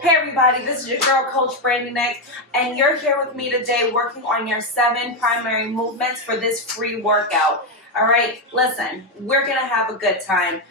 Hey everybody, this is your girl Coach Brandi Nik, and you're here with me today working on your 7 primary movements for this free workout. Alright, listen, we're going to have a good time.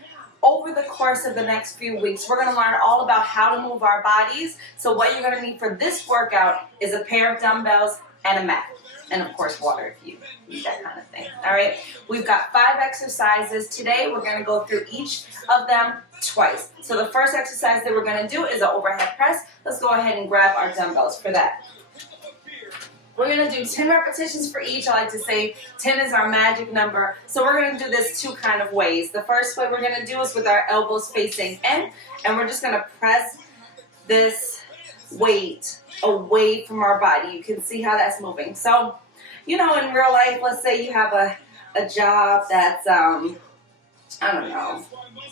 Over the course of the next few weeks, we're going to learn all about how to move our bodies. So what you're going to need for this workout is a pair of dumbbells and a mat. And of course water if you need that kind of thing. Alright, we've got 5 exercises. Today we're going to go through each of them twice. So the first exercise that we're going to do is an overhead press. Let's go ahead and grab our dumbbells for that. We're going to do 10 repetitions for each. I like to say 10 is our magic number. So we're going to do this 2 kind of ways. The first way we're going to do is with our elbows facing in, and we're just going to press this weight away from our body. You can see how that's moving. So, you know, in real life, let's say you have a job that's, I don't know,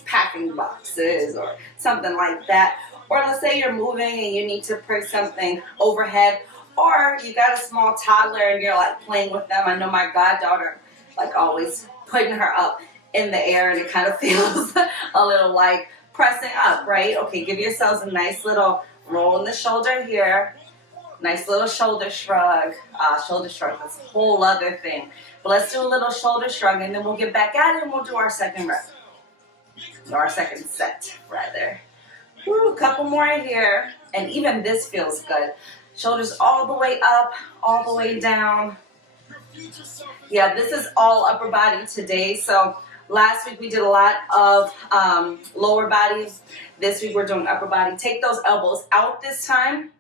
packing boxes or something like that. Or let's say you're moving and you need to press something overhead. Or you got a small toddler and you're like playing with them. I know my goddaughter like always putting her up in the air, and it kind of feels a little like pressing up, right? Okay, give yourselves a nice little roll in the shoulder here. Nice little shoulder shrug. Shoulder shrug, that's a whole other thing. But let's do a little shoulder shrug, and then we'll get back at it and we'll do our second rep. Or our second set, rather. Woo, a couple more here. And even this feels good. Shoulders all the way up, all the way down. Yeah, this is all upper body today. So last week we did a lot of lower bodies. This week we're doing upper body. Take those elbows out this time.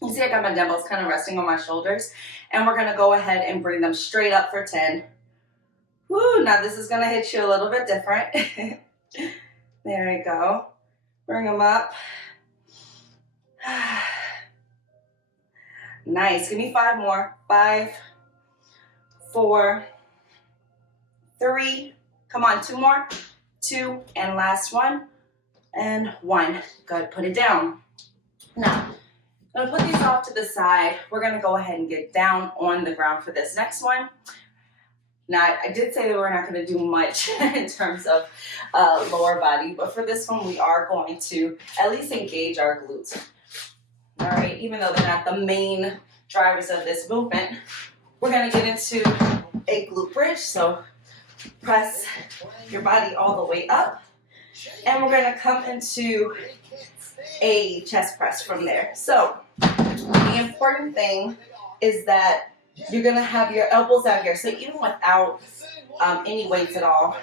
You see I got my dumbbells kind of resting on my shoulders. And we're going to go ahead and bring them straight up for 10. Woo, now this is going to hit you a little bit different. There we go. Bring them up. Nice. Give me 5 more. 5, 4, 3. Come on, 2 more. 2, and last one. And 1. Good. Put it down. Now, I'm going to put these off to the side. We're going to go ahead and get down on the ground for this next one. Now, I did say that we're not going to do much in terms of lower body, but for this one, we are going to at least engage our glutes. All right, even though they're not the main drivers of this movement, we're going to get into a glute bridge. So press your body all the way up, and we're going to come into a chest press from there. So the important thing is that you're going to have your elbows out here. So even without any weights at all,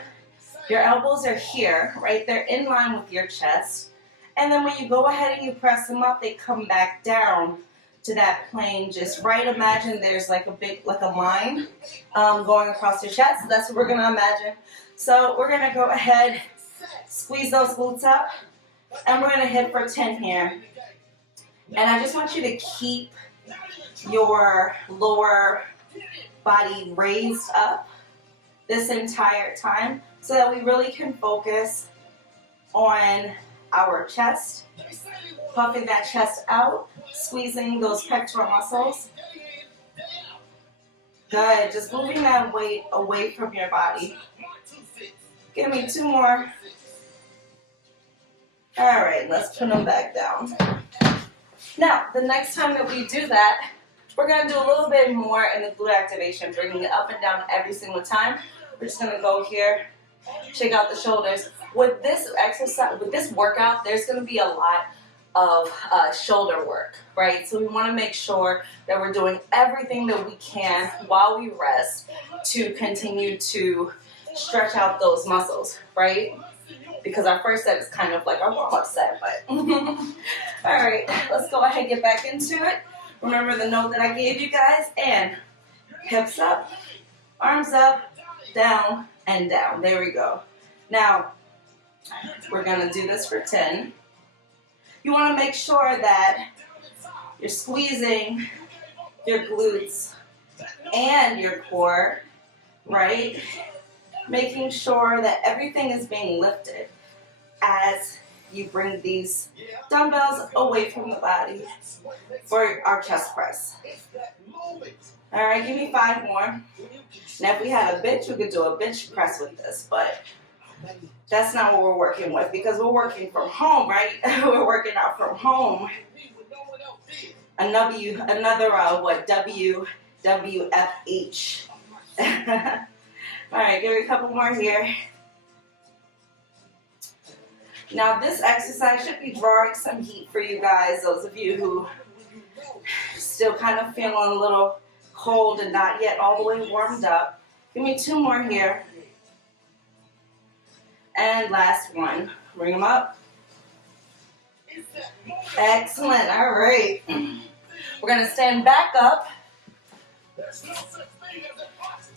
your elbows are here, right? They're in line with your chest. And then when you go ahead and you press them up, they come back down to that plane. Just right, imagine there's like a line going across your chest. So that's what we're going to imagine. So we're going to go ahead, squeeze those glutes up, and we're going to hit for 10 here. And I just want you to keep your lower body raised up this entire time so that we really can focus on our chest, puffing that chest out, squeezing those pectoral muscles. Good, just moving that weight away from your body. Give me 2 more. All right, let's put them back down. Now, the next time that we do that, we're going to do a little bit more in the glute activation, bringing it up and down every single time. We're just going to go here, shake out the shoulders. With this exercise, with this workout, there's going to be a lot of shoulder work, right? So we want to make sure that we're doing everything that we can while we rest to continue to stretch out those muscles, right? Because our first set is kind of like our warm-up set, but all right, let's go ahead and get back into it. Remember the note that I gave you guys, and hips up, arms up, down, and down. There we go. Now, we're going to do this for 10. You want to make sure that you're squeezing your glutes and your core, right? Making sure that everything is being lifted as you bring these dumbbells away from the body for our chest press. All right, give me 5 more. Now, if we had a bench, we could do a bench press with this, but That's not what we're working with because we're working from home, right? We're working out from home. Another WWFH. All right, give me a couple more here. Now this exercise should be drawing some heat for you guys, those of you who still kind of feeling a little cold and not yet all the way warmed up. Give me 2 more here. And last one. Bring them up. Excellent. All right. We're going to stand back up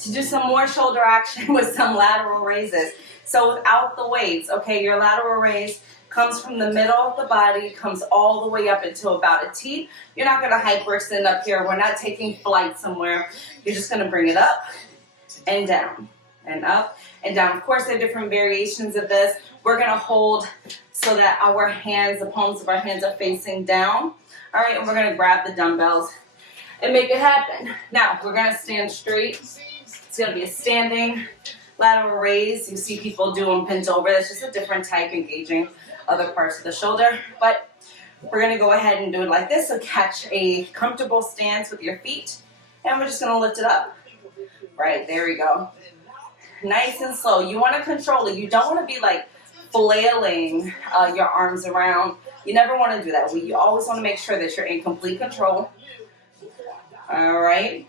to do some more shoulder action with some lateral raises. So without the weights, okay, your lateral raise comes from the middle of the body, comes all the way up into about a T. You're not going to hyperextend up here. We're not taking flight somewhere. You're just going to bring it up and down and up and down. Of course, there are different variations of this. We're going to hold so that our hands, the palms of our hands are facing down. All right, and we're going to grab the dumbbells and make it happen. Now, we're going to stand straight. It's going to be a standing lateral raise. You see people do them bent over. That's just a different type, engaging other parts of the shoulder. But we're going to go ahead and do it like this. So catch a comfortable stance with your feet, and we're just going to lift it up. Right, there we go. Nice and slow. You want to control it. You don't want to be like flailing your arms around. You never want to do that. You always want to make sure that you're in complete control. All right.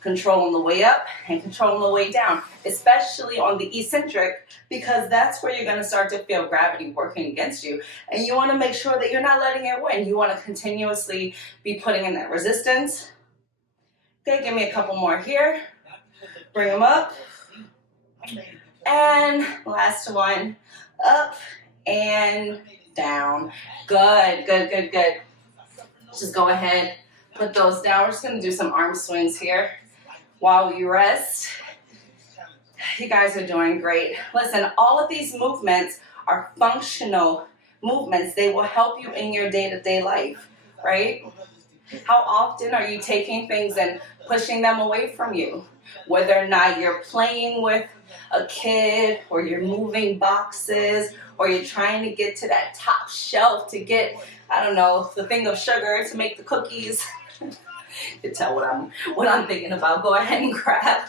Control on the way up and control on the way down, especially on the eccentric, because that's where you're going to start to feel gravity working against you. And you want to make sure that you're not letting it win. You want to continuously be putting in that resistance. Okay, give me a couple more here. Bring them up. And last one, up and down. Good, good, good, good. Just go ahead, put those down. We're just going to do some arm swings here while we rest. You guys are doing great. Listen, all of these movements are functional movements. They will help you in your day-to-day life, right? How often are you taking things and pushing them away from you? Whether or not you're playing with a kid, or you're moving boxes, or you're trying to get to that top shelf to get, I don't know, the thing of sugar to make the cookies. You tell what I'm thinking about. Go ahead and grab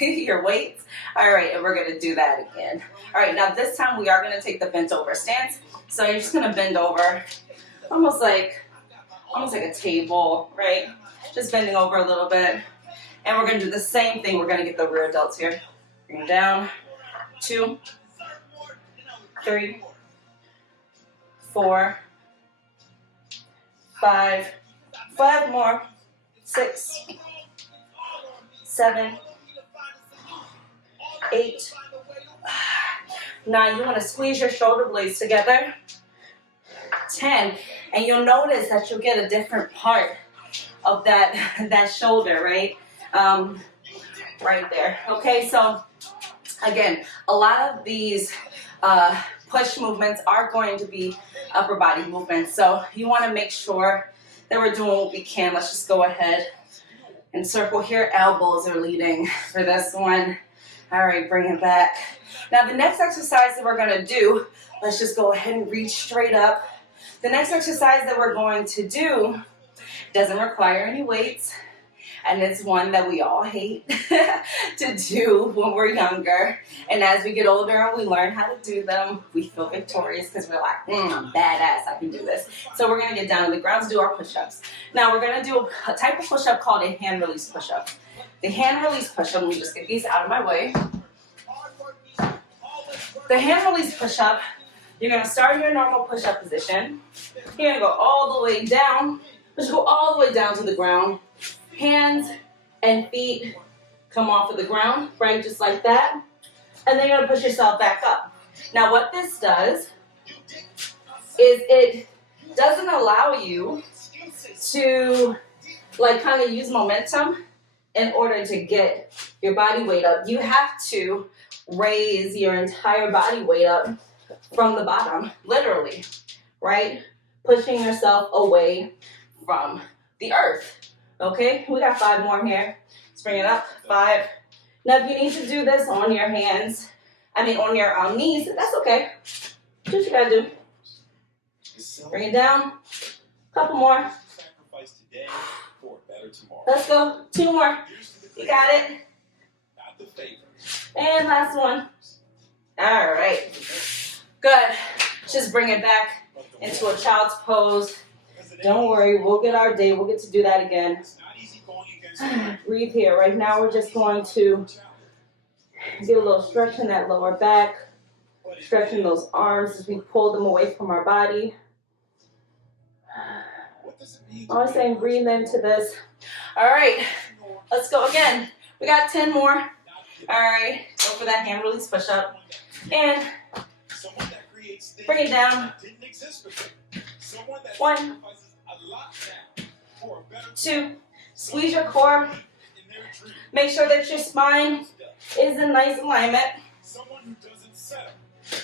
your weights. All right, and we're gonna do that again. All right, now this time we are gonna take the bent over stance. So you're just gonna bend over, almost like a table, right? Just bending over a little bit. And we're gonna do the same thing. We're gonna get the rear delts here. Bring them down. 2, 3, 4, 5. 5 more. 6, 7, 8, 9. You want to squeeze your shoulder blades together. 10. And you'll notice that you'll get a different part of that shoulder, right? Right there. Okay, so again, a lot of these push movements are going to be upper body movements. So you want to make sure that we're doing what we can. Let's just go ahead and circle here. Elbows are leading for this one. All right, bring it back. Now the next exercise that we're going to do, let's just go ahead and reach straight up. The next exercise that we're going to do doesn't require any weights. And it's one that we all hate to do when we're younger. And as we get older and we learn how to do them, we feel victorious because we're like, I'm badass, I can do this. So we're going to get down to the ground to do our push-ups. Now we're going to do a type of push-up called a hand release push-up. The hand release push-up, let me just get these out of my way. The hand release push-up, you're going to start in your normal push-up position. You're going to go all the way down. Let's go all the way down to the ground. Hands and feet come off of the ground, right, just like that. And then you're going to push yourself back up. Now what this does is it doesn't allow you to like kind of use momentum in order to get your body weight up. You have to raise your entire body weight up from the bottom, literally, right? Pushing yourself away from the earth. Okay, we got 5 more here. Let's bring it up. 5. Now, if you need to do this on your hands, on your knees. That's okay. Do what you gotta do. Bring it down. Couple more. Let's go. 2 more. You got it. And last one. All right. Good. Just bring it back into a child's pose. Don't worry. We'll get our day. We'll get to do that again. Breathe here. Right now, we're just going to get a little stretch in that lower back. Stretching those arms as we pull them away from our body. Always saying breathe into this. All right, let's go again. We got 10 more. All right, go for that hand release push up. And bring it down. 1, 2, squeeze your core. Make sure that your spine is in nice alignment.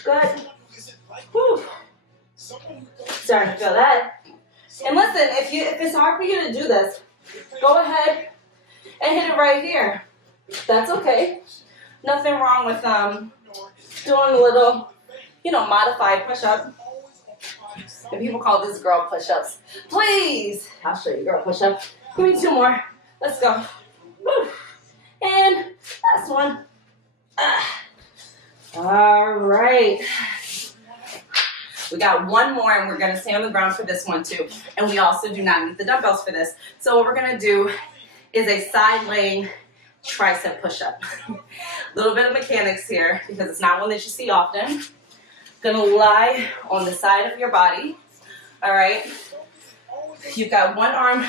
Good. Whew. Starting to feel that. And listen, if it's hard for you to do this, go ahead and hit it right here. That's okay. Nothing wrong with doing a little, modified push-up. And people call this girl push-ups. Please, I'll show you girl push-up. Give me 2 more. Let's go. Whew. And last one. All right. We got 1 more, and we're going to stay on the ground for this one too. And we also do not need the dumbbells for this. So what we're going to do is a side laying tricep push-up. A little bit of mechanics here because it's not one that you see often. Going to lie on the side of your body. All right. You've got one arm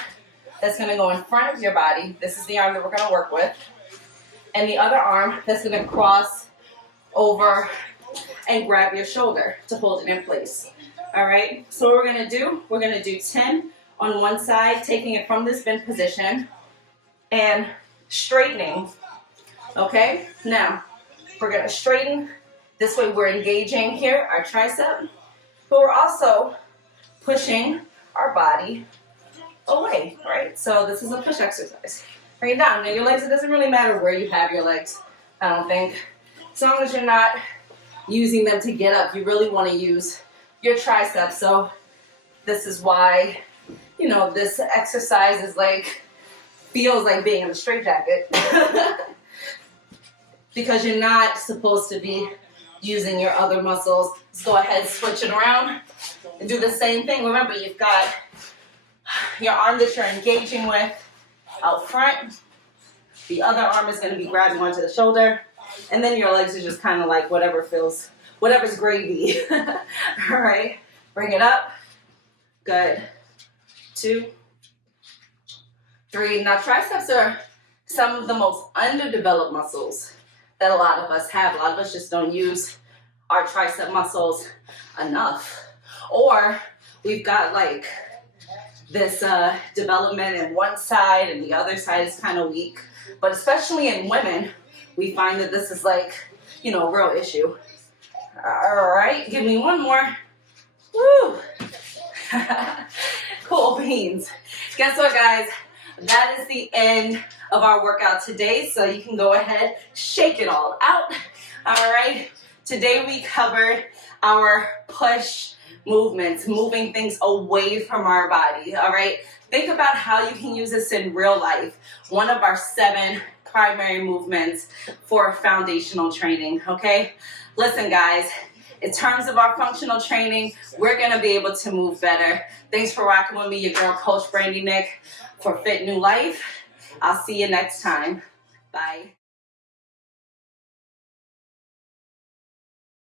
that's going to go in front of your body. This is the arm that we're going to work with. And the other arm that's going to cross over and grab your shoulder to hold it in place. All right, so what we're going to do 10 on one side, taking it from this bend position and straightening. Okay, now we're going to straighten. This way we're engaging here, our tricep, but we're also pushing our body away, right? So this is a push exercise. Bring it down. Now your legs, it doesn't really matter where you have your legs, I don't think. As long as you're not using them to get up, you really want to use your triceps. So this is why, this exercise is feels like being in a straitjacket. Because you're not supposed to be using your other muscles. Let's go ahead, switch it around and do the same thing. Remember, you've got your arm that you're engaging with out front. The other arm is going to be grabbing onto the shoulder. And then your legs are just kind of like whatever's gravy. All right, bring it up. Good. 2, 3. Now triceps are some of the most underdeveloped muscles that a lot of us have. A lot of us just don't use our tricep muscles enough. Or we've got this development in one side and the other side is kind of weak. But especially in women, we find that this is a real issue. All right, give me 1 more. Woo! Cool beans. Guess what, guys? That is the end of our workout today, so you can go ahead, shake it all out. All right, today we covered our push movements, moving things away from our body. All right, think about how you can use this in real life. One of our 7 primary movements for foundational training, okay? Listen, guys, in terms of our functional training, we're going to be able to move better. Thanks for rocking with me, your girl, Coach Brandi Nik for FitNu Life. I'll see you next time. Bye.